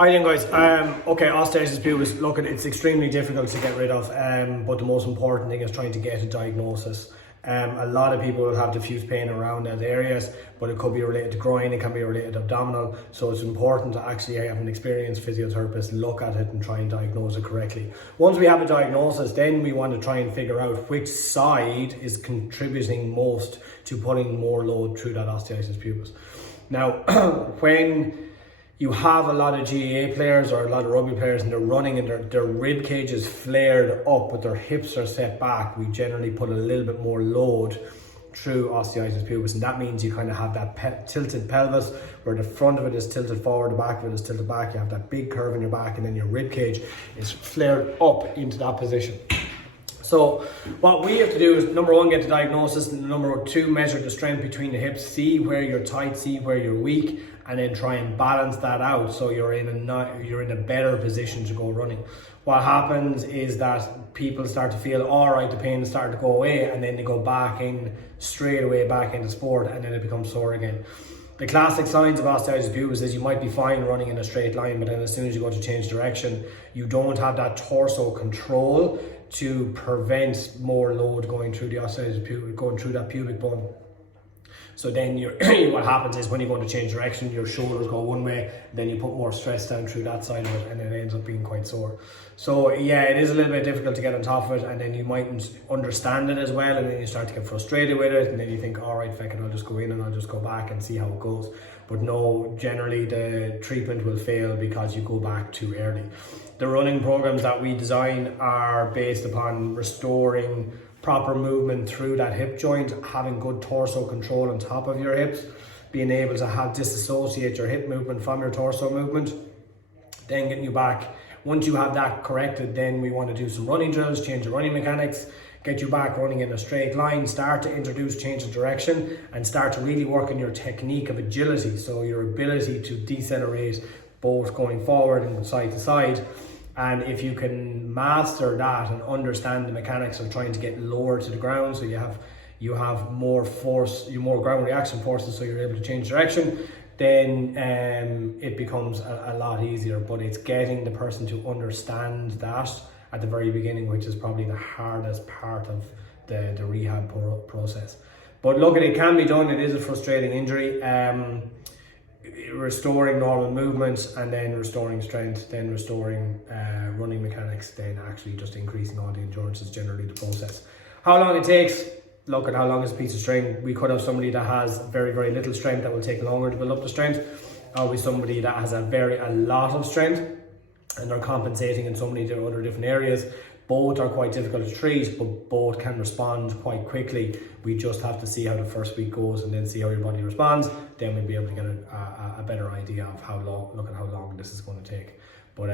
Hi again, guys. Okay, osteitis pubis, look, it's extremely difficult to get rid of, but the most important thing is trying to get a diagnosis. A lot of people will have diffuse pain around that areas, but it could be related to groin, it can be related to abdominal, so it's important to actually have an experienced physiotherapist look at it and try and diagnose it correctly. Once we have a diagnosis, then we want to try and figure out which side is contributing most to putting more load through that osteitis pubis. Now, when you have a lot of GAA players or a lot of rugby players and they're running and their rib cage is flared up but their hips are set back, we generally put a little bit more load through osteitis pubis, and that means you kind of have that tilted pelvis where the front of it is tilted forward, the back of it is tilted back, you have that big curve in your back, and then your rib cage is flared up into that position. So what we have to do is, number one, get the diagnosis, and number two, measure the strength between the hips, see where you're tight, see where you're weak, and then try and balance that out so you're in a better position to go running. What happens is that people start to feel, all right, the pain is starting to go away, and then they go back in straight away back into sport, and then it becomes sore again. The classic signs of osteitis pubis is you might be fine running in a straight line, but then as soon as you go to change direction, you don't have that torso control to prevent more load going through the osteitis pubis, going through that pubic bone. So then what happens is when you go to change direction, your shoulders go one way, then you put more stress down through that side of it, and it ends up being quite sore. So yeah, it is a little bit difficult to get on top of it, and then you mightn't understand it as well, and then you start to get frustrated with it, and then you think, all right, feck it, I'll just go in and I'll just go back and see how it goes. But no, generally the treatment will fail because you go back too early. The running programs that we design are based upon restoring proper movement through that hip joint, having good torso control on top of your hips, being able to disassociate your hip movement from your torso movement, then getting you back. Once you have that corrected, then we want to do some running drills, change your running mechanics, get you back running in a straight line, start to introduce change of direction, and start to really work on your technique of agility, so your ability to decelerate both going forward and side to side. And if you can master that and understand the mechanics of trying to get lower to the ground, so you have more force, more ground reaction forces, so you're able to change direction, then it becomes a lot easier. But it's getting the person to understand that at the very beginning, which is probably the hardest part of the rehab process. But look, it can be done. It is a frustrating injury. Restoring normal movements, and then restoring strength, then restoring running mechanics, then actually just increasing all the endurance is generally the process. How long it takes, look at how long is a piece of string. We could have somebody that has very, very little strength that will take longer to build up the strength, or with somebody that has a lot of strength and they're compensating in so many other different areas. Both are quite difficult to treat, but both can respond quite quickly. We just have to see how the first week goes and then see how your body responds. Then we'll be able to get a better idea of how long this is going to take. But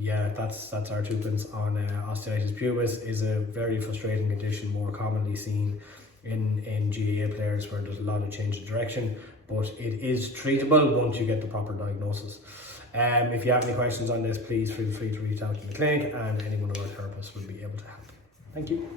yeah, that's our 2 pence on osteitis pubis. Is a very frustrating condition, more commonly seen in GAA players where there's a lot of change of direction, but it is treatable once you get the proper diagnosis. If you have any questions on this, please feel free to reach out to the clinic, and any one of our therapists will be able to help. Thank you.